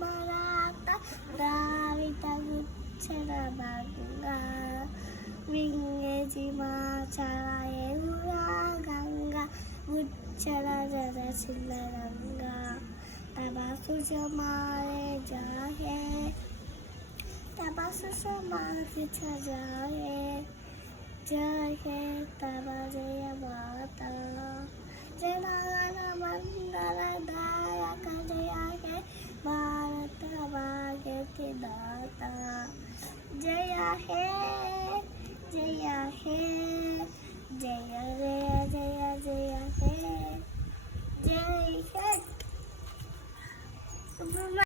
మరాఠ ద్రావిడ గుచ్చర బంగా వింగేజి మాచరాయురా గంగా గుచ్చర జర చిల్లరంగా తబాసు జమారే జాహే तबस समाज जाए जय हे तब जय माता जनान मंगल दायक जय हे भारत भाग्य दाता जय हे